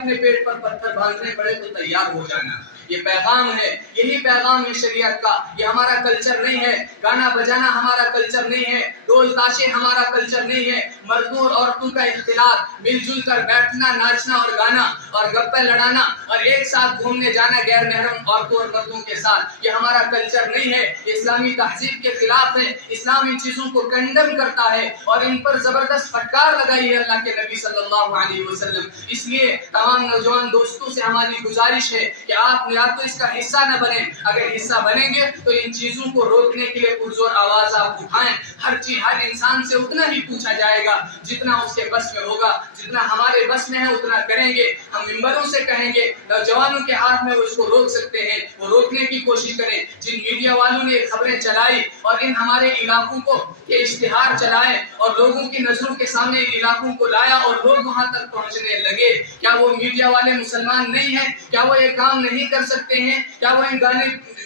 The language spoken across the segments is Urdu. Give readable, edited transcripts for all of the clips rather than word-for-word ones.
اپنے پیٹ پر پتھر باندھنے پڑے تو تیار ہو جانا. یہ پیغام ہے, یہی پیغام ہے شریعت کا. یہ ہمارا کلچر نہیں ہے, گانا بجانا ہمارا کلچر نہیں ہے, ڈول تاشے ہمارا کلچر نہیں ہے. مردوں اور عورتوں کا اختلاط, مل جل کر بیٹھنا, ناچنا اور گانا اور گپے لڑانا اور ایک ساتھ گھومنے جانا غیر محرم عورتوں اور مردوں کے ساتھ, یہ ہمارا کلچر نہیں ہے. اسلامی تہذیب کے خلاف ہے. اسلام ان چیزوں کو کنڈم کرتا ہے اور ان پر زبردست پھٹکار لگائی ہے اللہ کے نبی صلی اللہ علیہ وسلم. اس لیے تمام نوجوان دوستوں سے ہماری گزارش ہے کہ آپ یا تو اس کا حصہ نہ بنیں. اگر حصہ بنیں گے تو ان چیزوں کو روکنے کے لیے پرزور آواز آپ اٹھائیں. ہر انسان سے اتنا ہی پوچھا جائے گا جتنا اس کے بس میں ہوگا. جتنا ہمارے بس میں ہے اتنا کریں گے. ہم ممبروں سے کہیں گے, نوجوانوں کے ہاتھ میں وہ اس کو روک سکتے ہیں, وہ روکنے کی کوشش کریں. جن میڈیا والوں نے خبریں چلائی اور ان ہمارے علاقوں کو کے اشتہار چلائے اور لوگوں کی نظروں کے سامنے ان علاقوں کو لایا اور لوگ وہاں تک پہنچنے لگے, کیا وہ میڈیا والے مسلمان نہیں ہیں؟ کیا وہ یہ کام نہیں کر سکتے ہیں؟ کیا وہ ان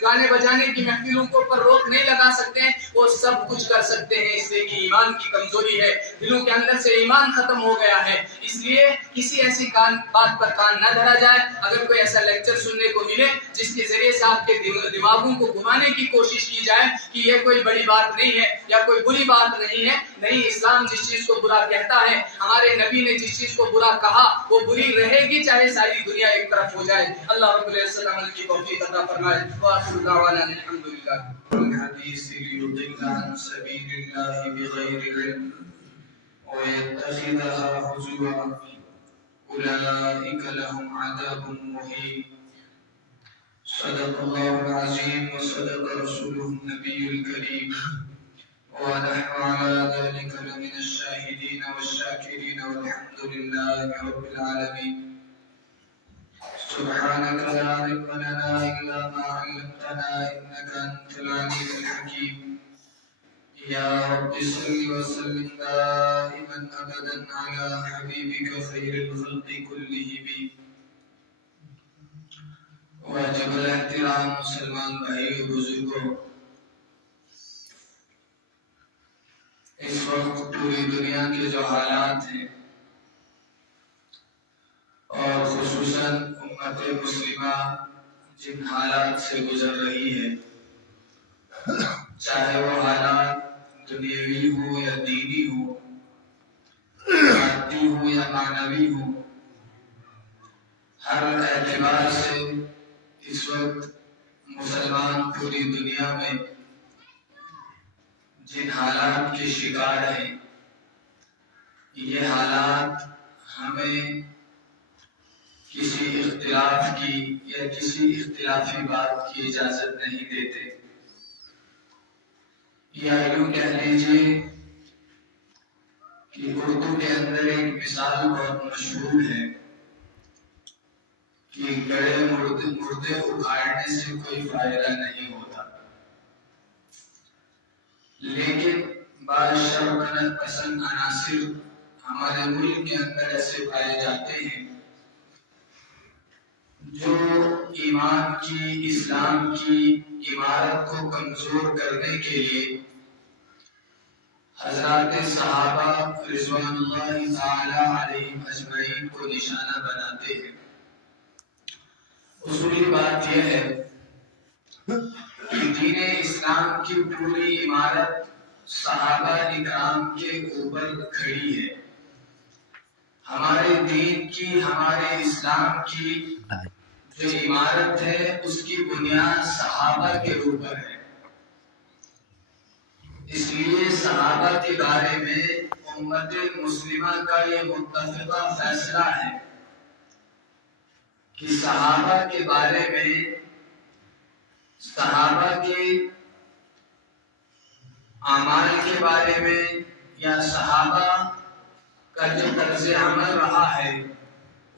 گانے بجانے کی محفلوں کو پر روک نہیں لگا سکتے ہیں؟ وہ سب کچھ کر سکتے ہیں. اس لیے کہ ایمان کی کمزوری ہے, دلوں کے اندر سے ایمان ختم ہو گیا ہے. اس لیے کسی ایسی بات پر کان نہ دھرا جائے. اگر کوئی ایسا لیکچر سننے کو ملے جس کے ذریعے سے آپ کے دماغوں کو گھمانے کی کوشش کی جائے کہ یہ کوئی بڑی بات نہیں ہے یا کوئی بری بات نہیں ہے, نہیں. اسلام جس چیز کو برا کہتا ہے, ہمارے نبی نے جس چیز کو برا کہا, وہ بری رہے گی چاہے ساری دنیا ایک طرف ہو جائے. اللہ رب العزت عمل کی توفیق عطا فرمائے. وآخر دعوانا الحمدللہ. الحدیث لیضل عن سبیل اللہ بغیر علم ويتخذها هزوا أولئك لهم عذاب مهين. صدق الله العظيم وصدق رسوله النبي الكريم ونحن على ذلك لمن الشاهدين والشاكرين والحمد لله رب العالمين. سبحانك لا علم لنا إلا ما علمتنا إنك أنت العليم الحكيم. يا رب صل وسلم دائما أبدا على حبيبك خير الخلق كلهم. واجب الاحترام مسلمان بھائی و بزرگوں, اس وقت پوری دنیا کے جو حالات ہیں اور خصوصاً امت مسلمہ جن حالات سے گزر رہی ہے, چاہے وہ حالات دنیاوی ہو یا دینی ہو, مادی ہو یا معنوی ہو, ہر اعتبار سے اس وقت مسلمان پوری دنیا میں جن حالات کے شکار ہیں, یہ حالات ہمیں کسی اختلاف کی یا کسی اختلافی بات کی اجازت نہیں دیتے. یا یوں کہہ لیجیے کہ اردو کے اندر ایک مثال بہت مشہور ہے کہ گڑے مردے اکھاڑنے سے کوئی فائدہ نہیں ہوتا, لیکن بعض شرمناک پسند عناصر ہمارے ملک کے اندر ایسے پائے جاتے ہیں جو ایمان کی, اسلام کی عمارت کو کمزور کرنے کے لیے حضرات صحابہ رضوان اللہ تعالی علیہم اجمعین کو نشانہ بناتے ہیں. اصولی بات یہ ہے کہ دین اسلام کی پوری عمارت صحابہ اکرام کے اوپر کھڑی ہے. ہمارے دین کی, ہمارے اسلام کی جو عمارت ہے اس کی بنیاد صحابہ کے اوپر ہے. اس لیے صحابہ کے بارے میں امت مسلمہ کا یہ متفقہ فیصلہ ہے کہ صحابہ کے بارے میں, صحابہ کے اعمال کے بارے میں یا صحابہ کا جو طرز عمل رہا ہے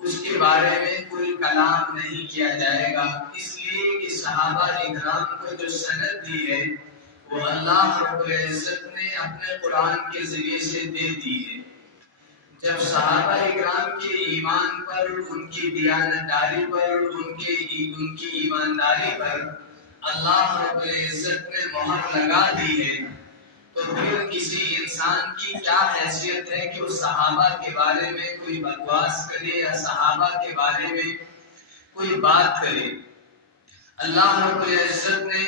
اس کے بارے میں کوئی کلام نہیں کیا جائے گا. اس لیے کہ صحابہ اکرام کو جو سند دی ہے وہ اللہ رب العزت نے اپنے قرآن کے ذریعے سے دے دی ہے. جب صحابہ اکرام کے ایمان پر, ان کی دیانتداری پر, ان کی ایمانداری پر اللہ رب العزت نے مہر لگا دی ہے تو پھر کسی انسان کی کیا حیثیت ہے کہ وہ صحابہ کے بارے میں کوئی بکواس کرے یا صحابہ کے بارے میں کوئی بات کرے۔ اللہ رب العزت نے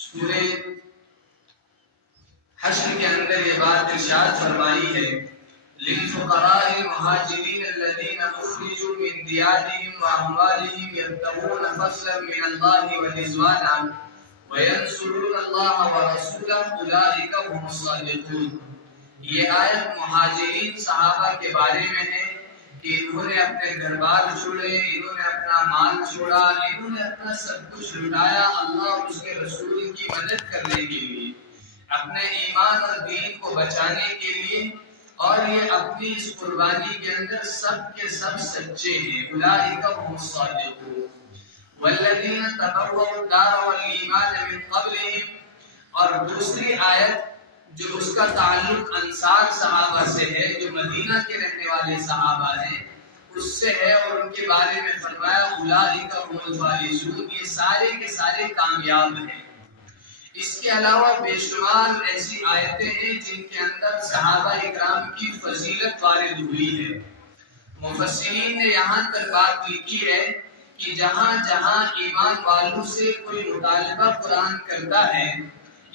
سورہ حشر کے اندر یہ بات ارشاد فرمائی ہے، للفقراء المہاجرین الذین اخرجوا من دیارہم واموالہم یبتغون فضلا من اللہ ورضوانا وینصرون اللہ ورسولہ اولئک هم الصادقون۔ یہ آیت مہاجرین صحابہ کے بارے میں ہے کہ انہوں نے اپنے گھر بار چھوڑے، انہوں نے اپنا مال چھوڑا، انہوں نے اپنا سب کچھ لٹایا اللہ اور اس کے رسول کی مدد کرنے کے لیے، اپنے ایمان اور دین کو بچانے کے لیے، اور یہ اپنی اس قربانی کے اندر سب کے سب سچے ہیں۔ اولئک هم الصادقون والذین تبوؤا الدار والایمان من قبلہم، اور دوسری آیت جو اس کا تعلق انصار صحابہ سے ہے، جو مدینہ کے رہنے والے صحابہ ہیں اس سے ہے، اور ان کے بارے میں فرمایا اولئک هم الفائزون، یہ سارے کے سارے کامیاب ہیں۔ اس کے علاوہ بے شمار ایسی آیتیں ہیں جن کے اندر صحابہ اکرام کی فضیلت وارد ہوئی ہے۔ مفسرین نے یہاں تک بات لکھی ہے کہ جہاں جہاں ایمان والوں سے کوئی مطالبہ قرآن کرتا ہے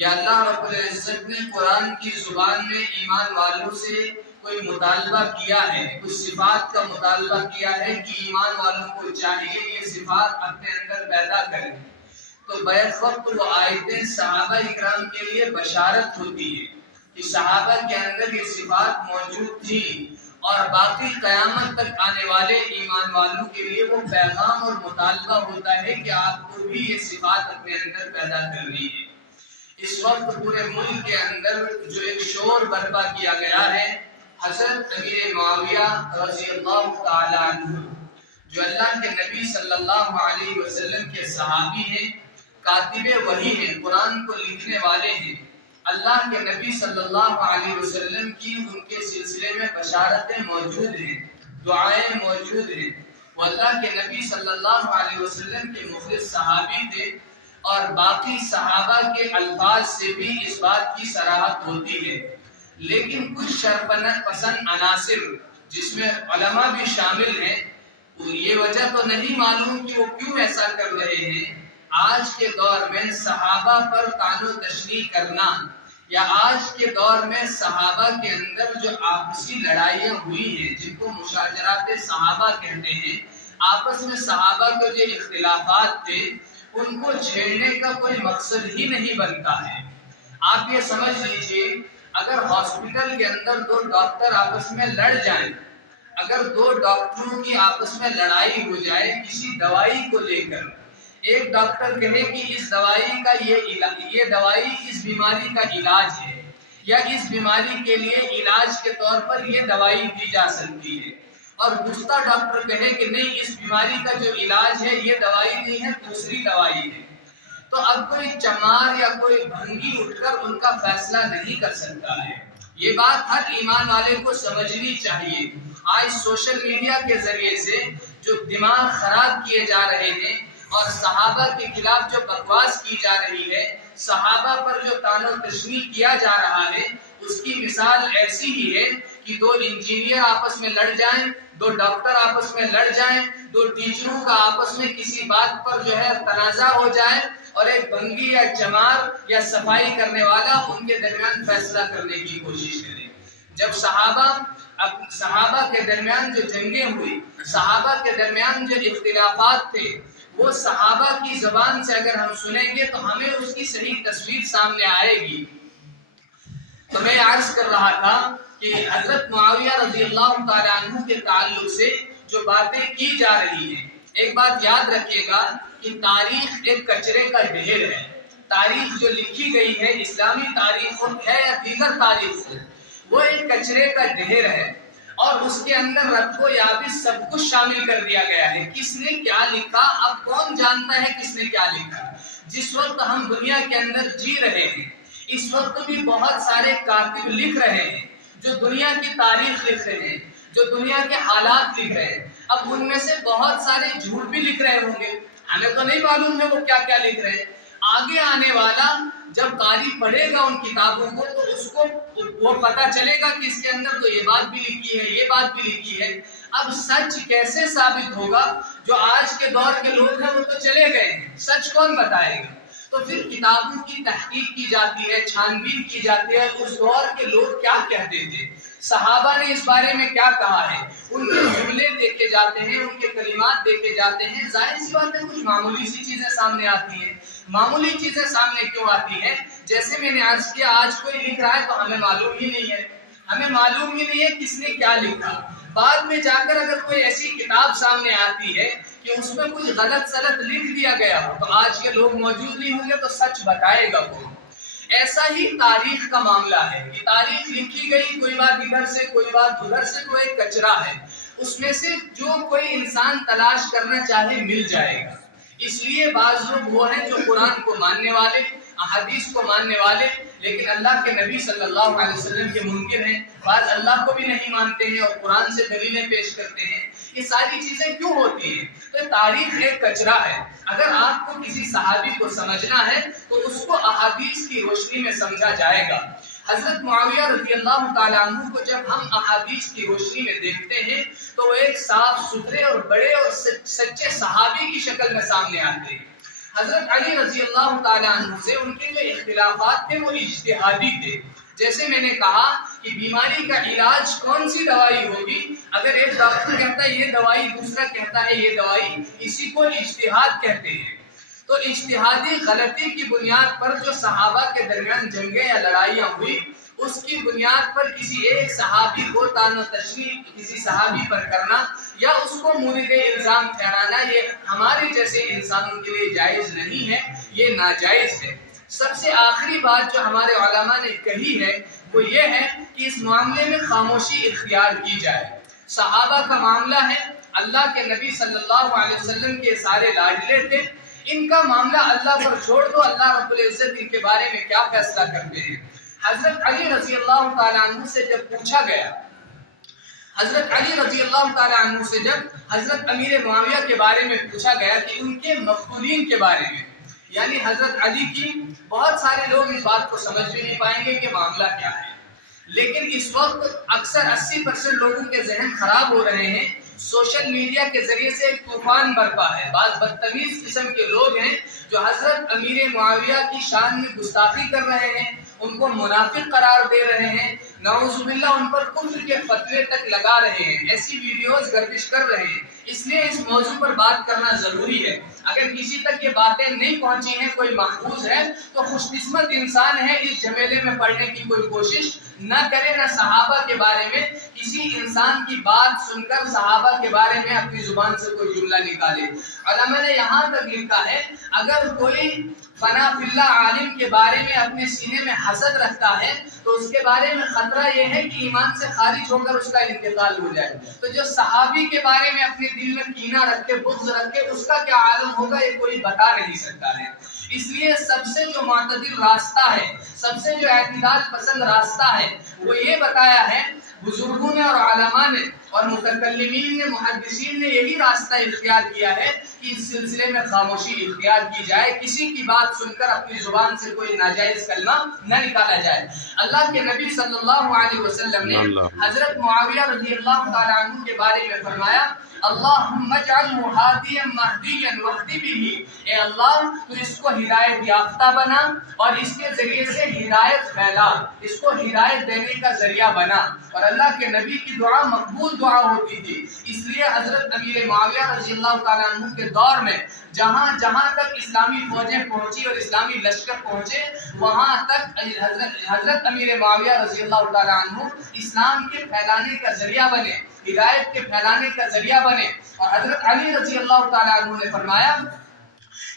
یا اللہ رب العزت نے قرآن کی زبان میں ایمان والوں سے کوئی مطالبہ کیا ہے، کچھ صفات کا مطالبہ کیا ہے کہ ایمان والوں کو چاہیے یہ صفات اپنے اندر پیدا کریں، تو بیک وقت وہ آیتیں صحابہ اکرام کے لیے بشارت ہوتی ہے کہ صحابہ کے اندر یہ صفات موجود تھی، اور باقی قیامت تک آنے والے ایمان والوں کے لیے وہ پیغام اور مطالبہ ہوتا ہے کہ آپ کو بھی یہ صفات اپنے اندر پیدا کرنی ہے۔ اس وقت پورے ملک کے اندر جو ایک شور برپا کیا گیا ہے، حضرت امیر معاویہ رضی اللہ تعالی عنہ جو اللہ کے نبی صلی اللہ علیہ وسلم کے صحابی ہیں، کاتب وحی ہیں، قرآن کو لکھنے والے ہیں، اللہ کے نبی صلی اللہ علیہ وسلم کی ان کے سلسلے میں بشارتیں موجود ہیں، دعائیں موجود ہیں۔ وہ اللہ کے نبی صلی اللہ علیہ وسلم کے مخلص صحابی تھے، اور باقی صحابہ کے الفاظ سے بھی اس بات کی صراحت ہوتی ہے، لیکن کچھ شرپسند عناصر جس میں علماء بھی شامل ہیں، یہ وجہ تو نہیں معلوم کہ وہ کیوں ایسا کر رہے ہیں۔ آج کے دور میں صحابہ پر طعن و تشنیع کرنا، یا آج کے دور میں صحابہ کے اندر جو آپسی لڑائیاں ہوئی ہیں جن کو مشاجرات صحابہ کہتے ہیں، آپس میں صحابہ کے جو اختلافات تھے ان کو چھیڑنے کا کوئی مقصد ہی نہیں بنتا ہے۔ آپ یہ سمجھ لیجئے، اگر ہاسپٹل کے اندر دو ڈاکٹر آپس میں لڑ جائیں، اگر دو ڈاکٹروں کی آپس میں لڑائی ہو جائے کسی دوائی کو لے کر، ایک ڈاکٹر کہے کہ اس دوائی کا یہ دوائی اس بیماری کا علاج ہے، یا اس بیماری کے لیے علاج کے طور پر یہ دوائی دی جا سکتی ہے، اور دوسرا ڈاکٹر کہے کہ نہیں اس بیماری کا جو علاج ہے یہ دوائی نہیں ہے، دوسری دوائی ہے، تو اب کوئی چمار یا کوئی بھنگی اٹھ کر ان کا فیصلہ نہیں کر سکتا ہے۔ یہ بات ہر ایمان والے کو سمجھنی چاہیے۔ آج سوشل میڈیا کے ذریعے سے جو دماغ خراب کیے جا رہے ہیں، اور صحابہ کے خلاف جو بکواس کی جا رہی ہے، صحابہ پر جو طعن و تشنیع کیا جا رہا ہے، اس کی مثال ایسی ہی ہے کہ دو انجینئر آپس میں لڑ جائیں، دو ڈاکٹر آپس میں لڑ جائیں، دو ٹیچروں کا آپس میں کسی بات پر جو ہے تنازع ہو جائے، اور ایک بھنگی یا چمار یا صفائی کرنے والا ان کے درمیان فیصلہ کرنے کی کوشش کرے۔ جب صحابہ کے درمیان جو جنگیں ہوئی، صحابہ کے درمیان جو اختلافات تھے، وہ صحابہ کی زبان سے اگر ہم سنیں گے تو ہمیں اس کی صحیح تصویر سامنے آئے گی۔ تو میں عرض کر رہا تھا کہ حضرت معاویہ رضی اللہ تعالیٰ عنہ کے تعلق سے جو باتیں کی جا رہی ہیں، ایک بات یاد رکھیے گا کہ تاریخ ایک کچرے کا ڈھیر ہے۔ تاریخ جو لکھی گئی ہے، اسلامی تاریخ ہے یا دیگر تاریخ ہو، وہ ایک کچرے کا ڈھیر ہے، اور اس کے اندر رتب و یابس سب کچھ شامل کر دیا گیا ہے۔ کس نے کیا لکھا اب کون جانتا ہے کس نے کیا لکھا۔ جس وقت ہم دنیا کے اندر جی رہے ہیں، اس وقت بھی بہت سارے کاتب لکھ رہے ہیں جو دنیا کی تاریخ لکھ رہے ہیں، جو دنیا کے حالات لکھ رہے ہیں۔ اب ان میں سے بہت سارے جھوٹ بھی لکھ رہے ہوں گے، ہمیں تو نہیں معلوم ہے وہ کیا کیا لکھ رہے ہیں۔ آگے آنے والا جب قاری پڑھے گا ان کتابوں کو تو اس کو وہ پتہ چلے گا کہ اس کے اندر تو یہ بات بھی لکھی ہے، یہ بات بھی لکھی ہے۔ اب سچ کیسے ثابت ہوگا؟ جو آج کے دور کے لوگ ہیں وہ تو چلے گئے ہیں، سچ کون بتائے گا؟ تو پھر کتابوں کی تحقیق کی جاتی ہے، چھانبین کی جاتی ہے، اس دور کے لوگ کیا کہتے تھے، صحابہ نے اس بارے میں کیا کہا ہے، ان کے جملے دیکھے جاتے ہیں، ان کے کلمات دیکھے جاتے ہیں۔ ظاہر سی بات ہے کچھ معمولی سی چیزیں سامنے آتی ہیں۔ معمولی چیزیں سامنے کیوں آتی ہیں؟ جیسے میں نے عرض کیا، آج کوئی لکھ رہا ہے تو ہمیں معلوم ہی نہیں ہے، ہمیں معلوم ہی نہیں ہے کس نے کیا لکھا۔ بعد میں جا کر اگر کوئی ایسی کتاب سامنے آتی ہے کہ اس میں کچھ غلط سلط لکھ دیا گیا ہو تو آج کے لوگ موجود نہیں ہوں گے تو سچ بتائے گا کون؟ ایسا ہی تاریخ کا معاملہ ہے کہ تاریخ لکھی گئی، کوئی بات ادھر سے کوئی بات ادھر سے، تو ایک کچرا ہے، اس میں سے جو کوئی انسان تلاش کرنا چاہے مل جائے گا۔ اس لیے بعض لوگ وہ ہیں جو قرآن کو ماننے والے، احادیث کو ماننے والے، لیکن اللہ کے نبی صلی اللہ علیہ وسلم کے منکر ہیں، بعض اللہ کو بھی نہیں مانتے ہیں اور قرآن سے دلیلیں پیش کرتے ہیں۔ یہ ساری چیزیں کیوں ہوتی ہیں؟ تو تاریخ ایک کچرا ہے۔ اگر آپ کو کسی صحابی کو سمجھنا ہے تو اس کو احادیث کی روشنی میں سمجھا جائے گا۔ حضرت معاویہ رضی اللہ تعالیٰ عنہ کو جب ہم احادیث کی روشنی میں دیکھتے ہیں تو وہ ایک صاف ستھرے اور بڑے اور سچے صحابی کی شکل میں سامنے آتے ہیں۔ حضرت علی رضی اللہ تعالیٰ عنہ سے ان کے جو اختلافات تھے وہ اجتہادی تھے۔ جیسے میں نے کہا کہ بیماری کا علاج کون سی دوائی ہوگی، اگر ایک ڈاکٹر کہتا ہے یہ دوائی، دوسرا کہتا ہے یہ دوائی، اسی کو اجتہاد کہتے ہیں۔ تو اجتہادی غلطی کی بنیاد پر جو صحابہ کے درمیان جنگیں یا لڑائیاں ہوئی، اس کی بنیاد پر کسی ایک صحابی کو طعن و تشنیع کسی صحابی پر کرنا یا اس کو مورد الزام ٹھہرانا، یہ ہمارے جیسے انسانوں کے لیے جائز نہیں ہے، یہ ناجائز ہے۔ سب سے آخری بات جو ہمارے علماء نے کہی ہے وہ یہ ہے کہ اس معاملے میں خاموشی اختیار کی جائے۔ صحابہ کا معاملہ ہے، اللہ کے نبی صلی اللہ علیہ وسلم کے سارے لاڈلے تھے، ان کا معاملہ اللہ پر چھوڑ دو، اللہ رب العزت ان کے بارے میں کیا فیصلہ کرتے ہیں۔ حضرت علی رضی اللہ تعالیٰ عنہ سے جب پوچھا گیا، حضرت علی رضی اللہ تعالیٰ عنہ سے جب حضرت امیر معاویہ کے بارے میں پوچھا گیا کہ ان کے مقتولین کے بارے میں، یعنی حضرت علی کی، بہت سارے لوگ اس بات کو سمجھ بھی نہیں پائیں گے کہ معاملہ کیا ہے، لیکن اس وقت اکثر 80% لوگوں کے ذہن خراب ہو رہے ہیں۔ سوشل میڈیا کے ذریعے سے ایک طوفان برپا ہے، بعض بدتمیز قسم کے لوگ ہیں جو حضرت امیر معاویہ کی شان میں گستاخی کر رہے ہیں، ان کو منافق قرار دے رہے ہیں، نعوذ باللہ ان پر کفر کے فتوے تک لگا رہے ہیں، ایسی ویڈیوز گردش کر رہے ہیں۔ اس لیے اس موضوع پر بات کرنا ضروری ہے۔ اگر کسی تک یہ باتیں نہیں پہنچی ہیں، کوئی محفوظ ہے تو خوش قسمت انسان ہے، اس جھمیلے میں پڑنے کی کوئی کوشش نہ کرے، نہ صحابہ کے بارے میں کسی انسان کی بات سن کر صحابہ کے بارے میں اپنی زبان سے کوئی جملہ نکالے۔ علماء نے یہاں تک لکھا ہے اگر کوئی فنا فی اللہ عالم کے بارے میں اپنے سینے میں حسد رکھتا ہے تو اس کے بارے میں خطرہ یہ ہے کہ ایمان سے خارج ہو کر اس کا انتقال ہو جائے۔ تو جو صحابی کے بارے میں اپنے دل میں کینہ رکھے، بغض رکھے، اس کا کیا عالم ہوگا یہ کوئی بتا نہیں سکتا ہے۔ اس لیے سب سے جو معتدل راستہ ہے، سب سے جو اعتدال پسند راستہ ہے، وہ یہ بتایا ہے بزرگوں نے اور علماء نے اور متکلمین نے، محدثین نے یہی راستہ اختیار کیا ہے کہ اس سلسلے میں خاموشی اختیار کی جائے، کسی کی بات سن کر اپنی زبان سے کوئی ناجائز کلمہ نہ نکالا جائے۔ اللہ کے نبی صلی اللہ علیہ وسلم نے حضرت معاویہ رضی اللہ تعالیٰ عنہ کے بارے میں فرمایا اللہم اجعلہ ہادیا مہدیا واہد بہ، اے اللہ تو اس کو ہدایت یافتہ بنا اور اس کے ذریعے سے ہدایت پھیلا، اس کو ہدایت دینے کا ذریعہ بنا۔ اور اللہ کے نبی کی دعا مقبول دعا ہوتی تھی، اس لیے حضرت امیر معاویہ رضی اللہ تعالیٰ عنہ کے دور میں جہاں جہاں تک اسلامی فوجیں پہنچی اور اسلامی لشکر پہنچے، وہاں تک حضرت امیر معاویہ رضی اللہ تعالیٰ عنہ اسلام کے پھیلانے کا ذریعہ بنے، ہدایت کے پھیلانے کا ذریعہ بنے۔ اور حضرت علی رضی اللہ تعالیٰ عنہ نے فرمایا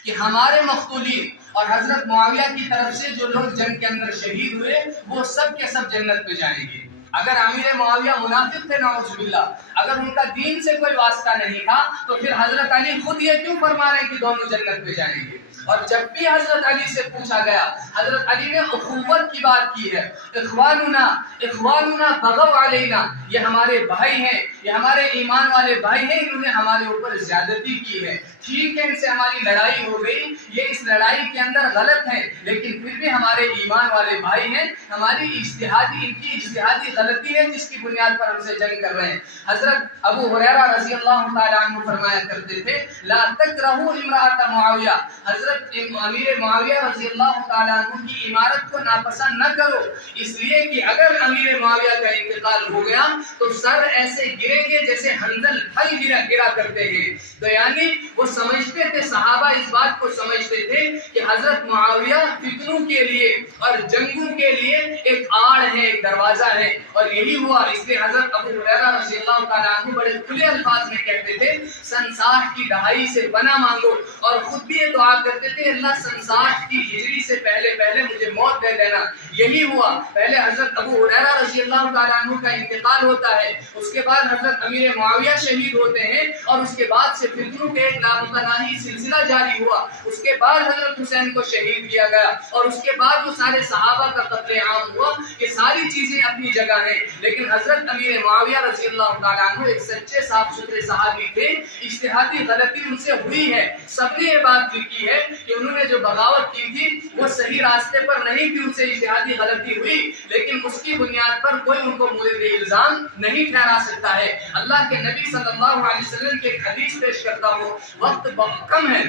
کہ ہمارے مقتولین اور حضرت معاویہ کی طرف سے جو لوگ جنگ کے اندر شہید ہوئے وہ سب کے سب جنت میں جائیں گے۔ اگر امیر معاویہ منافق تھے نعوذ باللہ، اگر ان کا دین سے کوئی واسطہ نہیں تھا تو پھر حضرت علی خود یہ کیوں فرما رہے ہیں کہ دونوں جنت میں جائیں گے؟ اور جب بھی حضرت علی سے پوچھا گیا، حضرت علی نے اخوت کی بات کی ہے، اخواننا بغوا علینا، یہ ہمارے بھائی ہیں، یہ ہمارے ایمان والے بھائی ہیں، انہوں نے ہمارے اوپر زیادتی کی ہے، ٹھیک ہے ان سے ہماری لڑائی ہو گئی، یہ اس لڑائی کے اندر غلط ہیں، لیکن پھر بھی ہمارے ایمان والے بھائی ہیں، ہماری ان کی اجتہادی غلطی ہے جس کی بنیاد پر ہم سے جنگ کر رہے ہیں۔ حضرت ابو ہریرہ رضی اللہ تعالیٰ عنہ فرمایا کرتے تھے، لا تکرہوا امرأۃ معاویہ، حضرت امیر معاویہ رضی اللہ تعالیٰ عنہ کی امارت کو ناپسند نہ کرو، اس لیے کہ اگر امیر معاویہ کا انتقال ہو گیا تو سر ایسے گریں گے جیسے حنظل پھل گرا کرتے ہیں۔ تو یعنی وہ سمجھتے تھے، صحابہ اس بات کو سمجھتے تھے کہ حضرت معاویہ فتنوں کے لیے اور جنگوں کے لیے ایک آڑ ہے، ایک دروازہ ہے، اور یہی ہوا۔ اس لیے حضرت ابو ہریرہ رضی اللہ تعالیٰ عنہ بڑے کھلے الفاظ میں کہتے تھے، سن 60 کی دہائی سے پناہ مانگو، اور خود بھی یہ دعا کرتے تھے، اللہ سن 60 کی ہجری سے پہلے مجھے موت دے دینا۔ یہی ہوا، پہلے حضرت ابو ہریرہ رضی اللہ تعالیٰ عنہ کا انتقال ہوتا ہے، اس کے بعد حضرت امیر معاویہ شہید ہوتے ہیں، اور اس کے بعد سے فتنوں کے ایک لامتناہی سلسلہ جاری ہوا۔ اس کے بعد حضرت حسین کو شہید کیا گیا، اور اس کے بعد وہ سارے صحابہ کا قتل عام ہوا۔ یہ ساری چیزیں اپنی جگہ ہیں، لیکن حضرت امیر معاویہ رضی اللہ تعالیٰ عنہ ایک سچے صاف ستھرے صحابی تھے، اجتہادی غلطی ان سے ہوئی ہے، سب نے یہ بات لکھی ہے کہ انہوں نے جو بغاوت کی تھی وہ صحیح راستے پر نہیں تھی، ان سے اجتہادی غلطی ہوئی، لیکن اس کی بنیاد پر کوئی ان کو مورد الزام نہیں ٹھہرا سکتا ہے۔ اللہ کے نبی صلی اللہ علیہ وسلم کی ایک حدیث پیش کرتا ہوں، وقت بہت کم ہے۔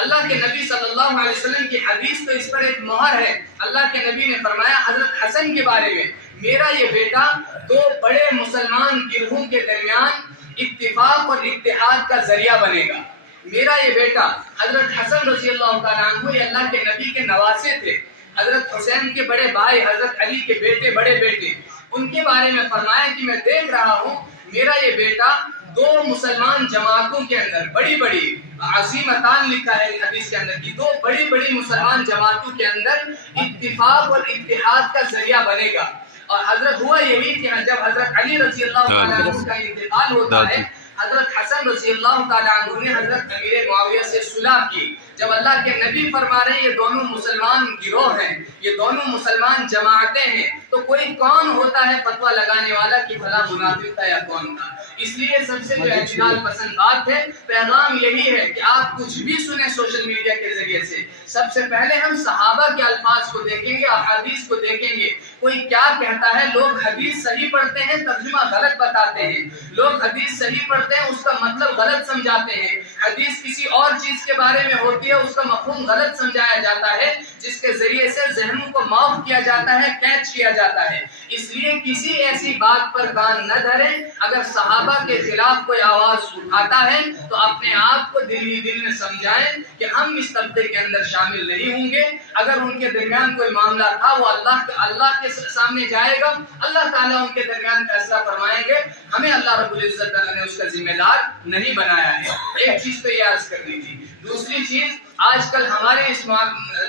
اللہ کے نبی صلی اللہ علیہ وسلم کی حدیث تو اس پر ایک مہر ہے۔ اللہ کے نبی نے فرمایا حضرت حسن کے بارے میں، میرا یہ بیٹا دو بڑے مسلمان گروہوں کے درمیان اتفاق اور اتحاد کا ذریعہ بنے گا۔ میرا یہ بیٹا حضرت حسن رضی اللہ تعالیٰ عنہ یہ اللہ کے نبی کے نواسے تھے، حضرت حسین کے بڑے بھائی، حضرت علی کے بیٹے، بڑے بیٹے، ان کے بارے میں فرمایا کہ میں دیکھ رہا ہوں میرا یہ بیٹا دو مسلمان جماعتوں کے اندر، بڑی بڑی عظیمتان لکھا ہے حدیث کے اندر کہ دو بڑی بڑی مسلمان جماعتوں کے اندر اتفاق اور اتحاد کا ذریعہ بنے گا۔ اور حضرت ہوا یہی کہ جب حضرت علی رضی اللہ تعالیٰ عنہ کا انتقال ہوتا ہے، حضرت حسن رضی اللہ تعالیٰ عنہ نے حضرت امیر معاویہ سے صلح کی۔ جب اللہ کے نبی فرما رہے ہیں یہ دونوں مسلمان گروہ ہیں، یہ دونوں مسلمان جماعتیں ہیں، تو کوئی کون ہوتا ہے فتویٰ لگانے والا کہ فلاں منافق تھا یا کون تھا؟ اس لیے سب سے جو اعتدال پسند بات ہے، پیغام یہی ہے کہ آپ کچھ بھی سنیں سوشل میڈیا کے ذریعے سے، سب سے پہلے ہم صحابہ کے الفاظ کو دیکھیں گے، احادیث کو دیکھیں گے، کوئی کیا کہتا ہے۔ لوگ حدیث صحیح پڑھتے ہیں، ترجمہ غلط بتاتے ہیں، لوگ حدیث صحیح پڑھتے ہیں، اس کا مطلب غلط سمجھاتے ہیں، حدیث کسی اور چیز کے بارے میں ہوتی ہے، اس کا مفہوم غلط سمجھایا جاتا ہے، جس کے ذریعے سے ذہنوں کو معاف کیا جاتا ہے، کیچ کیا جاتا ہے۔ اس لیے کسی ایسی بات پر کان نہ دھریں۔ اگر صحابہ کے خلاف کوئی آواز اٹھاتا ہے تو اپنے آپ کو دل ہی دل میں سمجھائیں کہ ہم اس طبقے کے اندر شامل نہیں ہوں گے۔ اگر ان کے درمیان کوئی معاملہ تھا وہ اللہ کے سامنے جائے گا، اللہ تعالیٰ ان کے درمیان فیصلہ فرمائیں گے، ہمیں اللہ رب العزت نے اس کا ذمہ دار نہیں بنایا ہے۔ ایک چیز تو یہ عرض کرنی تھی۔ دوسری چیز، آج کل ہمارے اس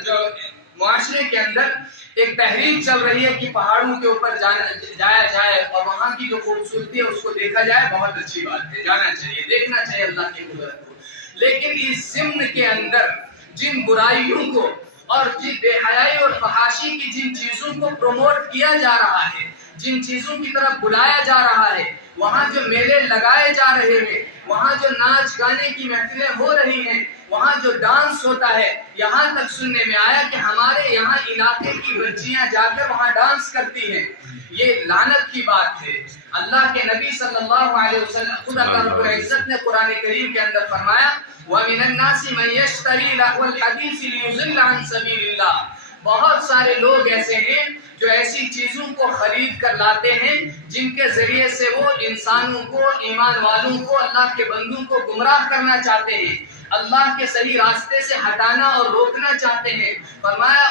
جو معاشرے کے اندر ایک تحریک چل رہی ہے کہ پہاڑوں کے اوپر جایا جائے اور وہاں کی جو خوبصورتی ہے اس کو دیکھا جائے، بہت اچھی بات ہے، جانا چاہیے، دیکھنا چاہیے اللہ کی قدرت کو، لیکن اس ضمن کے اندر جن برائیوں کو اور جن بے حیائی اور فحاشی کی جن چیزوں کو پروموٹ کیا جا رہا ہے، جن چیزوں کی طرف بلایا جا رہا ہے، وہاں جو میلے لگائے جا رہے ہیں، وہاں جو ناچ گانے کی محفلیں ہو رہی ہیں، وہاں جو ڈانس ہوتا ہے، یہاں تک سننے میں آیا کہ ہمارے یہاں علاقے کی بچیاں جا کر وہاں ڈانس کرتی ہیں۔ یہ لعنت کی بات ہے۔ اللہ کے نبی صلی اللہ علیہ وسلم، خدا رب العزت نے قرآن کریم کے اندر فرمایا وَمِنَ النَّاسِ مَن يَشْتَرِي لَهْوَ الْحَدِيثِ لِيُضِلَّ عَن سَبِيلِ اللَّهِ، بہت سارے لوگ ایسے ہیں جو ایسی چیزوں کو خرید کر لاتے ہیں جن کے ذریعے سے وہ انسانوں کو، ایمان والوں کو، اللہ کے بندوں کو گمراہ کرنا چاہتے ہیں، اللہ کے صحیح راستے سے ہٹانا اور روکنا چاہتے ہیں۔ فرمایا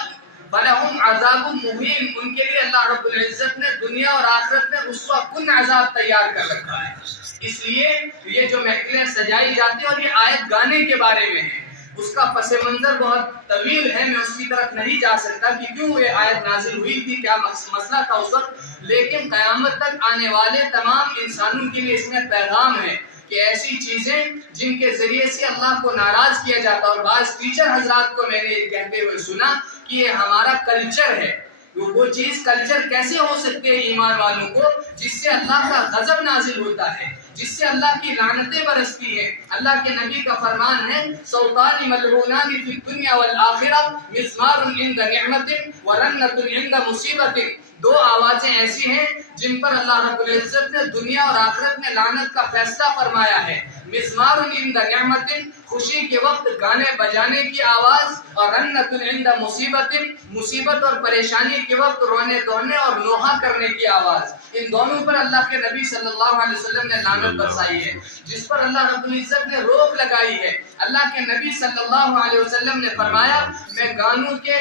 فَلَهُمْ عَذَابٌ مُّهِينٌ، ان کے لیے اللہ رب العزت نے دنیا اور آخرت میں رسوا کن عذاب تیار کر رکھا ہے۔ اس لیے یہ جو محفلیں سجائی جاتی ہیں، اور یہ آیت گانے کے بارے میں ہے، اس کا پس منظر بہت طویل ہے، میں اس کی طرف نہیں جا سکتا کہ کیوں یہ آیت نازل ہوئی تھی، کیا مسئلہ تھا اس وقت، لیکن قیامت تک آنے والے تمام انسانوں کے لیے اس میں پیغام ہے کہ ایسی چیزیں جن کے ذریعے سے اللہ کو ناراض کیا جاتا ہے، اور بعض ٹیچر حضرات کو میں نے کہتے ہوئے سنا کہ یہ ہمارا کلچر ہے، وہ چیز کلچر کیسے ہو سکتے ہیں ایمان والوں کو جس سے اللہ کا غضب نازل ہوتا ہے، جس سے اللہ کی لعنتیں برستی ہیں۔ اللہ کے نبی کا فرمان ہے صوتان ملعونان فی الدنیا والآخرہ مزمار عند نعمت ورنۃ عند مصیبت، دو آوازیں ایسی ہیں جن پر اللہ رب العزت نے دنیا اور آخرت میں لعنت کا فیصلہ فرمایا ہے، مزمار عند نعمت، خوشی کے وقت گانے بجانے کی آواز، اور رنۃ عند مصیبت، مصیبت اور پریشانی کے وقت رونے دھونے اور نوحہ کرنے کی آواز۔ ان دونوں پر اللہ کے نبی صلی اللہ علیہ وسلم نے لعنت برسائی ہے، جس پر اللہ رب العزت نے روک لگائی ہے۔ اللہ کے نبی صلی اللہ علیہ وسلم نے فرمایا میں گانوں کے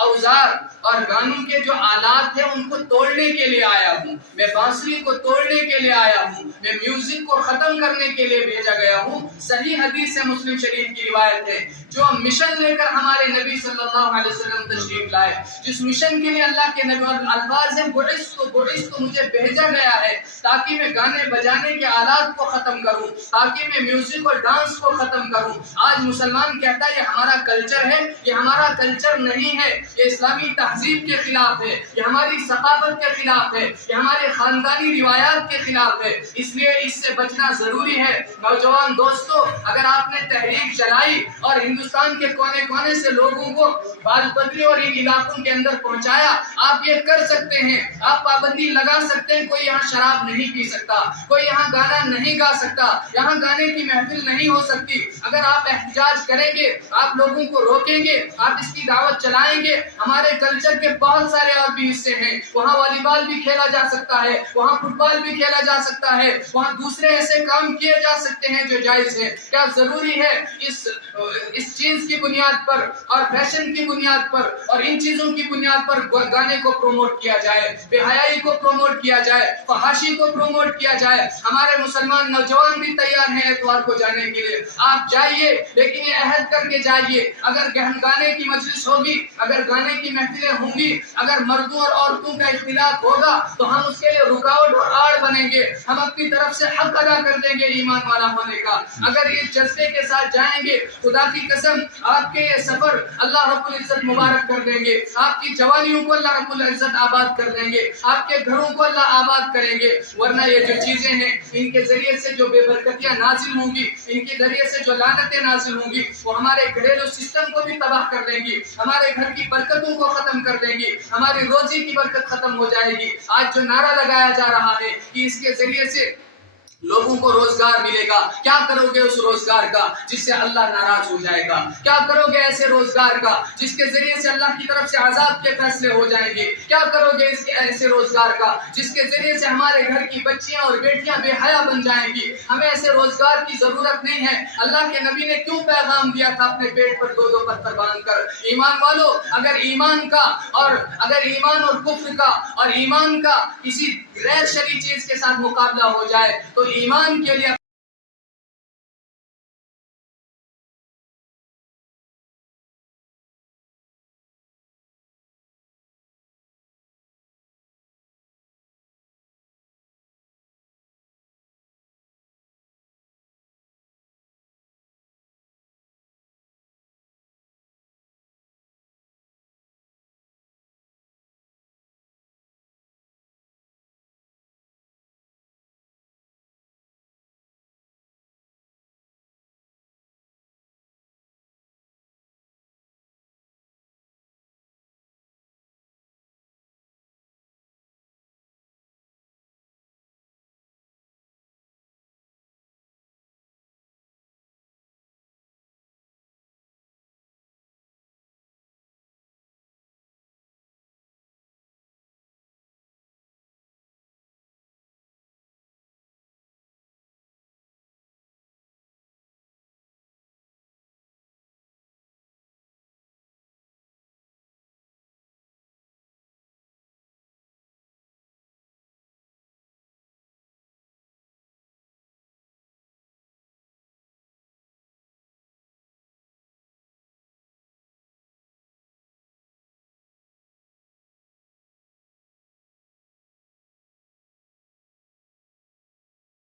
اوزار اور گانوں کے جو آلات ہیں ان کو توڑنے کے لیے آیا ہوں، میں بانسری کو توڑنے کے لیے آیا ہوں، میں میوزک کو ختم کرنے کے لیے بھیجا گیا ہوں۔ صحیح حدیث ہے، مسلم شریف کی روایت ہے، جو مشن لے کر ہمارے نبی صلی اللہ علیہ وسلم تشریف لائے، جس مشن کے لیے اللہ کے نبی، اور الفاظ ہیں بعثت، مجھے بھیجا گیا ہے تاکہ میں گانے بجانے کے آلات کو ختم کروں، تاکہ میں میوزک اور ڈانس کو ختم کروں۔ آج مسلمان کہتا ہے یہ ہمارا کلچر ہے، یہ ہمارا کلچر نہیں ہے، یہ اسلامی تہذیب کے خلاف ہے، یہ ہماری ثقافت کے خلاف ہے، یہ ہمارے خاندانی روایات کے خلاف ہے، اس لیے اس سے بچنا ضروری ہے۔ نوجوان دوستو، اگر آپ نے تحریک چلائی اور ہندوستان کے کونے کونے سے لوگوں کو بال بدری اور ان علاقوں کے اندر پہنچایا، آپ یہ کر سکتے ہیں، آپ پابندی لگا سکتے ہیں، کوئی یہاں شراب نہیں پی سکتا، کوئی یہاں گانا نہیں گا سکتا، یہاں گانے کی محفل نہیں ہو سکتی۔ اگر آپ احتجاج کریں گے، آپ لوگوں کو روکیں گے، آپ اس کی دعوت چلائیں گے، ہمارے کلچر کے بہت سارے اور بھی حصے ہیں، وہاں والی بال بھی کھیلا جا سکتا ہے، وہاں فٹ بال بھی کھیلا جا سکتا ہے، وہاں دوسرے ایسے کام کیے جا سکتے ہیں جو جائز ہیں۔ کیا ضروری ہے اس چیز کی بنیاد پر اور فیشن کی بنیاد پر اور ان چیزوں کی بنیاد پر گانے کو پروموٹ کیا جائے، بے حیائی کو پروموٹ کیا جائے، فحاشی کو پروموٹ کیا جائے؟ ہمارے مسلمان نوجوان بھی تیار ہیں اتوار کو جانے کے لیے، آپ جائیے، لیکن یہ عہد کر کے جائیے اگر گانے کی مجلس ہوگی، اگر گانے کی محفلیں ہوں گی، اگر مردوں اور عورتوں کا اختلاط ہوگا تو ہم اس کے لیے رکاوٹ اور آڑ بنیں گے، ہم اپنی طرف سے حق ادا کر دیں گے ایمان والا ہونے کا۔ اگر اس جذبے کے ساتھ جائیں گے، خدا کی قسم آپ کے یہ سفر اللہ رب العزت مبارک کر دیں گے، آپ کی جوانیوں کو اللہ رب العزت آباد کر دیں گے، آپ کے گھروں کو اللہ آباد کریں گے۔ ورنہ یہ جو چیزیں ہیں ان کے ذریعے سے جو بے برکتیاں نازل ہوں گی، ان کے ذریعے سے جو لعنتیں نازل ہوں گی، وہ ہمارے گھریلو سسٹم کو بھی تباہ کر دیں گی، ہمارے گھر کی برکتوں کو ختم کر دیں گی، ہماری روزی کی برکت ختم ہو جائے گی۔ آج جو نعرہ لگایا جا رہا ہے کہ اس کے ذریعے سے لوگوں کو روزگار ملے گا، کیا کرو گے اس روزگار کا جس سے اللہ ناراض ہو جائے گا؟ کیا کرو گے ایسے روزگار کا جس کے ذریعے سے اللہ کی طرف سے عذاب کے فیصلے ہو جائیں گے؟ کیا کرو گے اس کے ایسے روزگار کا جس کے ذریعے سے ہمارے گھر کی بچیاں اور بیٹیاں بے حیا بن جائیں گی؟ ہمیں ایسے روزگار کی ضرورت نہیں ہے۔ اللہ کے نبی نے کیوں پیغام دیا تھا اپنے پیٹ پر دو دو پتھر باندھ کر؟ ایمان والو، اگر ایمان اور کفر کا اور ایمان کا کسی غیر شرعی چیز کے ساتھ مقابلہ ہو جائے تو ایمان کے لیے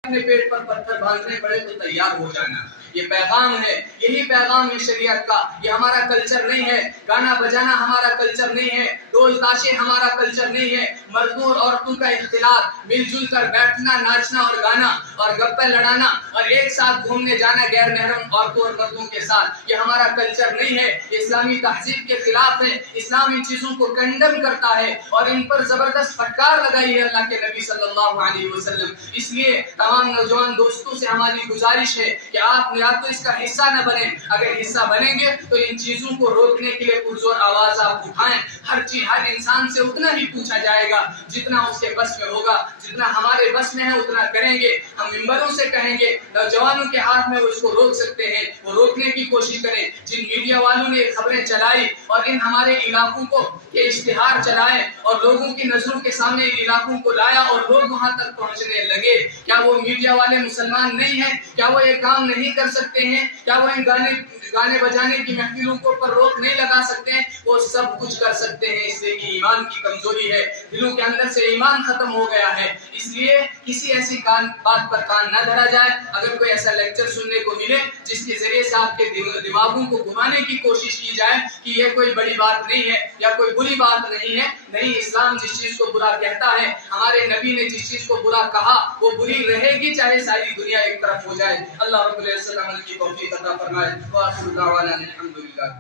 اپنے پیٹ پر پتھر باندھنے پڑے تو تیار ہو جانا. یہ پیغام ہے, یہی پیغام ہے شریعت کا. یہ ہمارا کلچر نہیں ہے, گانا بجانا ہمارا کلچر نہیں ہے, ڈول تاشے ہمارا کلچر نہیں ہے. مردوں اور عورتوں کا اختلاط, مل جل کر بیٹھنا, ناچنا اور گانا اور گپے لڑانا اور ایک ساتھ گھومنے جانا غیر محرم عورتوں اور مردوں کے ساتھ, یہ ہمارا کلچر نہیں ہے. یہ اسلامی تہذیب کے خلاف ہے. اسلام ان چیزوں کو کنڈم کرتا ہے اور ان پر زبردست پھٹکار لگائی ہے اللہ کے نبی صلی اللہ علیہ وسلم. اس لیے تمام نوجوان دوستوں سے ہماری گزارش ہے کہ آپ یا تو اس کا حصہ نہ بنیں, اگر حصہ بنیں گے تو ان چیزوں کو روکنے کے لیے پرزور آواز آپ اٹھائیں. ہر انسان سے اتنا ہی پوچھا جائے گا جتنا اس کے بس میں ہوگا. جتنا ہمارے بس میں ہے اتنا کریں گے. ہم ممبروں سے کہیں گے, نوجوانوں کے ہاتھ میں وہ اس کو روک سکتے ہیں, وہ روکنے کی کوشش کریں. جن میڈیا والوں نے خبریں چلائی اور ان ہمارے علاقوں کو کے اشتہار چلائے اور لوگوں کی نظروں کے سامنے ان علاقوں کو لایا اور لوگ وہاں تک پہنچنے لگے, کیا وہ میڈیا والے مسلمان نہیں ہیں؟ کیا وہ یہ کام نہیں کر سکتے ہیں؟ کیا وہ ان گانے بجانے کی محفلوں کو پر روک نہیں لگا سکتے ہیں؟ وہ سب کچھ کر سکتے ہیں, اس لیے کہ ایمان کی کمزوری ہے, دلوں کے اندر سے ایمان ختم ہو گیا ہے. اس لیے کسی ایسی بات پر کان نہ دھرا جائے. اگر کوئی ایسا لیکچر سننے کو ملے جس کے ذریعے سے آپ کے دماغوں کو گھمانے کی کوشش کی جائے کہ یہ کوئی بڑی بات نہیں ہے یا کوئی بری بات نہیں ہے, نہیں, اسلام جس چیز کو برا کہتا ہے, ہمارے نبی نے جس چیز کو برا کہا وہ بری رہے گی چاہے ساری دنیا ایک طرف ہو جائے. اللہ رب العزت عمل کی توفیق عطا فرمائے. وآخر دعوانا الحمدللہ.